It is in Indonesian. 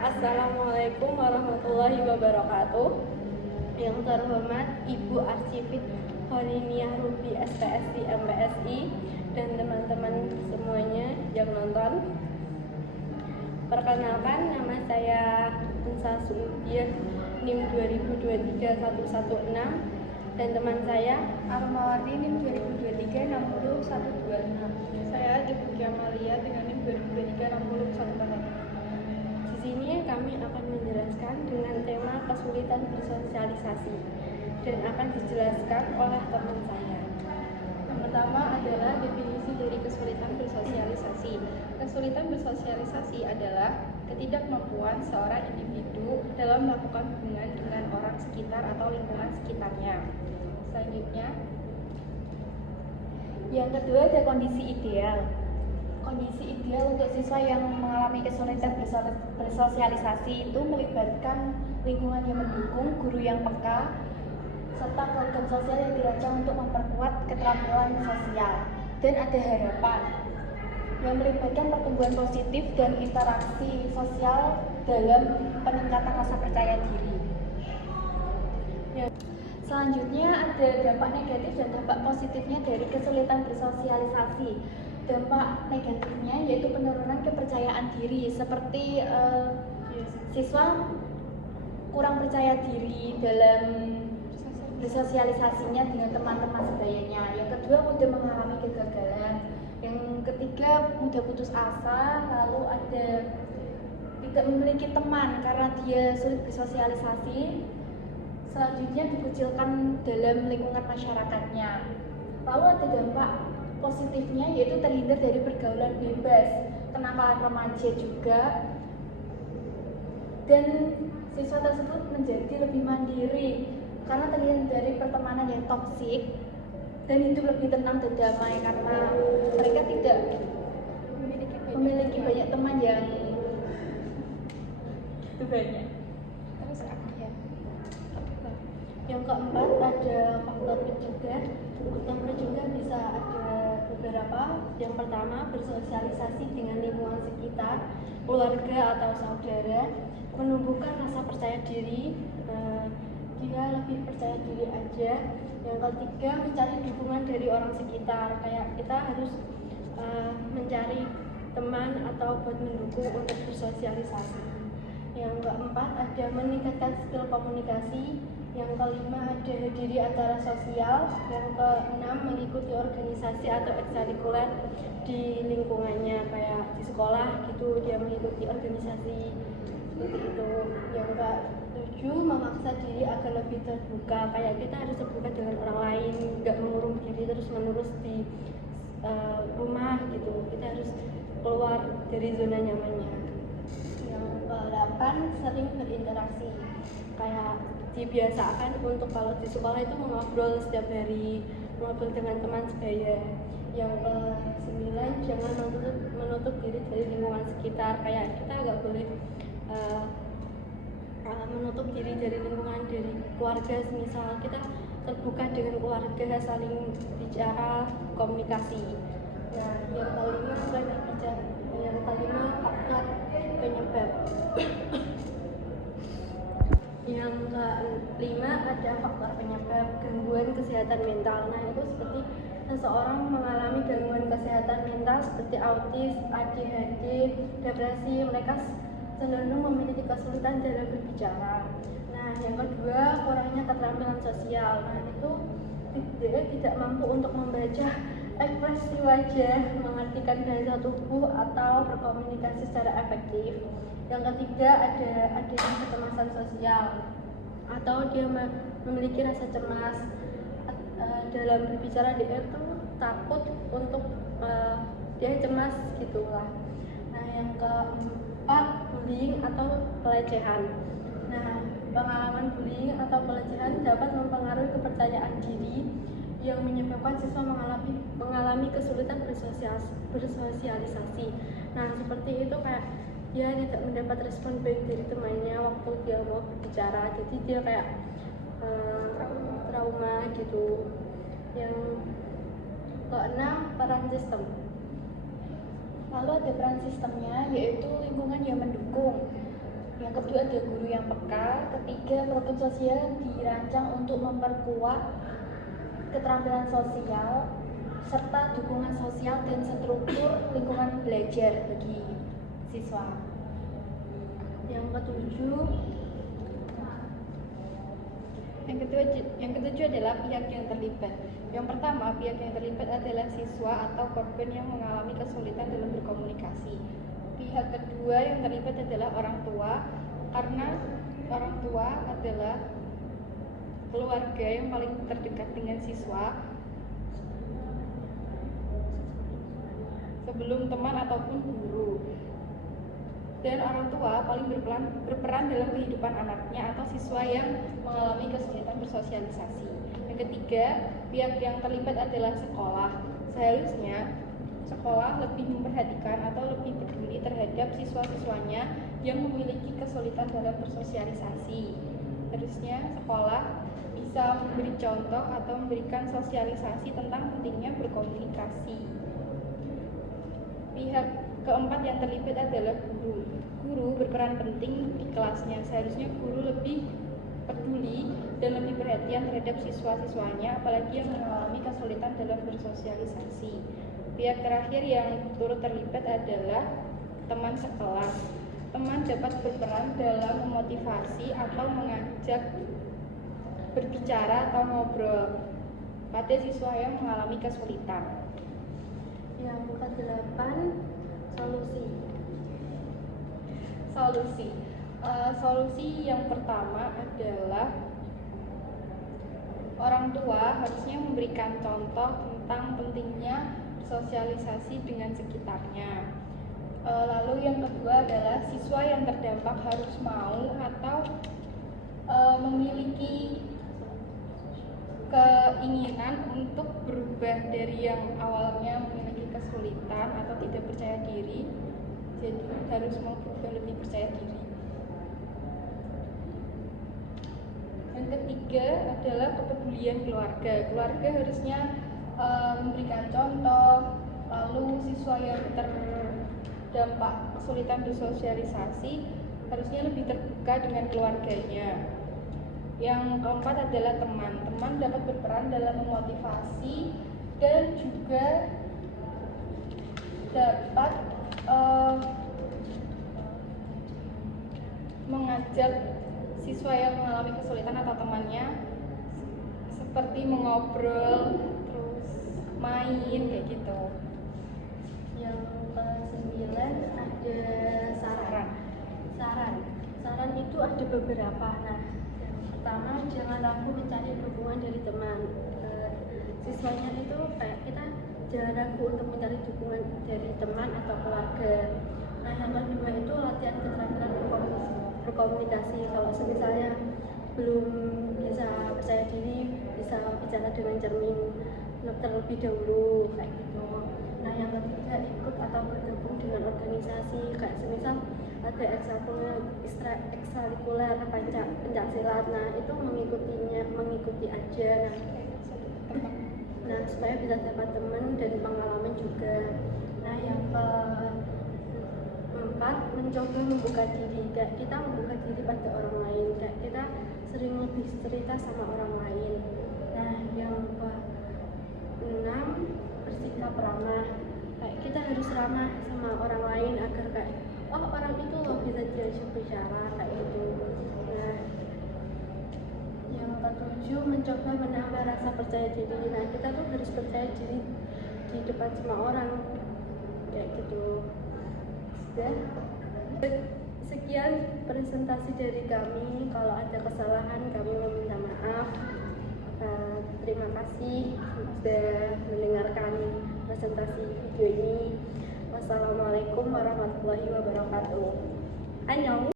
Assalamualaikum warahmatullahi wabarakatuh. Yang terhormat Ibu Arsipit Horiniah Ruby SPSI MPSI dan teman-teman semuanya yang nonton. Perkenalkan, nama saya Unsa Suudiah, NIM 2023-116, dan teman saya Armawati NIM 2023-60126. Saya Ibu Kiamalia dengan NIM 2023-60114. Di sini kami akan menjelaskan dengan tema kesulitan bersosialisasi dan akan dijelaskan oleh teman saya. Yang pertama adalah definisi dari kesulitan bersosialisasi. Kesulitan bersosialisasi adalah ketidakmampuan seorang individu dalam melakukan hubungan dengan orang sekitar atau lingkungan sekitarnya. Selanjutnya, Yang kedua ada kondisi ideal. Kondisi ideal untuk siswa yang mengalami kesulitan bersosialisasi itu melibatkan lingkungan yang mendukung, guru yang peka, serta program sosial yang dirancang untuk memperkuat keterampilan sosial. Dan ada harapan yang melibatkan pertumbuhan positif dan interaksi sosial dalam peningkatan rasa percaya diri. Selanjutnya ada dampak negatif dan dampak positifnya dari kesulitan bersosialisasi. Dampak negatifnya yaitu penurunan kepercayaan diri, seperti siswa kurang percaya diri dalam bersosialisasinya dengan teman-teman sebayanya. Yang kedua, mudah mengalami kegagalan. Yang ketiga, mudah putus asa. Lalu ada tidak memiliki teman karena dia sulit bersosialisasi. Selanjutnya, dikucilkan dalam lingkungan masyarakatnya. Lalu ada dampak positifnya yaitu terhindar dari pergaulan bebas, kenakalan remaja juga, dan siswa tersebut menjadi lebih mandiri karena terhindar dari pertemanan yang toksik dan hidup lebih tenang dan damai karena mereka tidak memiliki banyak teman yang itu banyak. Yang keempat ada faktor pencegah. Faktor pencegah bisa ada beberapa. Yang pertama, bersosialisasi dengan lingkungan sekitar, keluarga atau saudara, menumbuhkan rasa percaya diri, dia lebih percaya diri aja. Yang ketiga, mencari dukungan dari orang sekitar, kayak kita harus mencari teman atau buat mendukung untuk bersosialisasi. Yang keempat ada meningkatkan skill komunikasi. Yang kelima ada diri acara sosial. Yang keenam mengikuti organisasi atau ekstrakurikuler di lingkungannya, kayak di sekolah gitu dia mengikuti organisasi seperti itu. Yang ketujuh memaksa diri agar lebih terbuka, kayak kita harus terbuka dengan orang lain, nggak mengurung diri terus menerus di rumah gitu. Kita harus keluar dari zona nyamannya. Yang ke-8 sering berinteraksi, kayak dibiasakan untuk kalau di sekolah itu mengobrol setiap hari, mengobrol dengan teman sebaya. Yang ke-9 jangan menutup diri dari lingkungan sekitar, kayak kita nggak boleh menutup diri dari lingkungan, dari keluarga. Misal kita terbuka dengan keluarga, saling bicara, komunikasi. Nah, yang kelima faktor penyebab. Yang kelima ada faktor penyebab gangguan kesehatan mental. Nah, itu seperti seseorang mengalami gangguan kesehatan mental seperti autis, ADHD, depresi, mereka cenderung memiliki kesulitan dalam berbicara. Nah, yang kedua kurangnya keterampilan sosial. Nah, itu tidak mampu untuk membaca ekspresi wajah, mengartikan bahasa tubuh atau berkomunikasi secara efektif. Yang ketiga ada kecemasan sosial, atau dia memiliki rasa cemas dalam berbicara. Dia itu takut untuk dia cemas gitulah. Nah, yang keempat bullying atau pelecehan. Nah, pengalaman bullying atau pelecehan dapat mempengaruhi kepercayaan diri yang menyebabkan siswa mengalami kesulitan bersosialisasi. Nah, seperti itu, kayak dia tidak mendapat respon baik dari temannya waktu dia mau berbicara, jadi dia kayak trauma gitu. Yang keenam, peran sistem. Lalu ada peran sistemnya yaitu lingkungan yang mendukung. Yang kedua ada guru yang peka. Ketiga, program sosial dirancang untuk memperkuat keterampilan sosial serta dukungan sosial dan struktur lingkungan belajar bagi siswa. Yang ketujuh Yang ketujuh adalah pihak yang terlibat. Yang pertama, pihak yang terlibat adalah siswa atau korban yang mengalami kesulitan dalam berkomunikasi. Pihak kedua yang terlibat adalah orang tua, karena orang tua adalah keluarga yang paling terdekat dengan siswa sebelum teman ataupun guru. Dan orang tua paling berperan dalam kehidupan anaknya atau siswa yang mengalami kesulitan bersosialisasi. Yang ketiga, pihak yang terlibat adalah sekolah. Seharusnya sekolah lebih memperhatikan atau lebih peduli terhadap siswa-siswanya yang memiliki kesulitan dalam bersosialisasi. Harusnya sekolah bisa memberi contoh atau memberikan sosialisasi tentang pentingnya berkomunikasi. Pihak keempat yang terlibat adalah guru. Guru berperan penting di kelasnya. Seharusnya guru lebih peduli dan lebih perhatian terhadap siswa-siswanya, apalagi yang mengalami kesulitan dalam bersosialisasi. Pihak terakhir yang turut terlibat adalah teman sekelas. Teman dapat berperan dalam memotivasi atau mengajak berbicara atau ngobrol pada siswa yang mengalami kesulitan. Yang kedelapan, Solusi yang pertama adalah orang tua harusnya memberikan contoh tentang pentingnya sosialisasi dengan sekitarnya. Lalu yang kedua adalah siswa yang terdampak harus mau atau memiliki keinginan untuk berubah dari yang awalnya memiliki kesulitan atau tidak percaya diri, jadi harus mau berubah lebih percaya diri. Yang ketiga adalah kepedulian keluarga. Keluarga harusnya memberikan contoh, lalu siswa yang terdampak kesulitan bersosialisasi harusnya lebih terbuka dengan keluarganya. Yang keempat adalah teman. Teman dapat berperan dalam memotivasi dan juga dapat mengajak siswa yang mengalami kesulitan atau temannya seperti mengobrol, terus main kayak gitu. yang ke-9 ada saran itu ada beberapa. Nah, yang pertama, jangan ragu mencari dukungan dari teman. Siswanya itu kayak kita jangan ragu untuk mencari dukungan dari teman atau keluarga. Nah, yang kedua itu latihan keterampilan berkomunikasi. Kalau misalnya belum bisa percaya diri, bisa bicara dengan cermin terlebih dahulu kayak gitu. Nah, yang ketiga, ikut atau bergabung dengan organisasi kayak semisal ada ekstrakurikuler pencaksilat. Nah, itu mengikuti aja. Nah, supaya bisa dapat teman dan pengalaman juga. Nah, yang keempat, mencoba membuka diri. Kayak kita membuka diri pada orang lain, kayak kita sering lebih cerita sama orang lain. Nah, yang ke-6, bersikap ramah. Kayak kita harus ramah sama orang lain agar kayak orang itu loh bisa diajak bicara kayak gitu. Nah, yang ke-7, mencoba menambah rasa percaya diri. Nah, kita tuh harus percaya diri di depan semua orang kayak gitu. Sudah. Sekian presentasi dari kami. Kalau ada kesalahan kami meminta maaf. Terima kasih sudah mendengarkan presentasi video ini. Wassalamualaikum warahmatullahi wabarakatuh. Annyeong.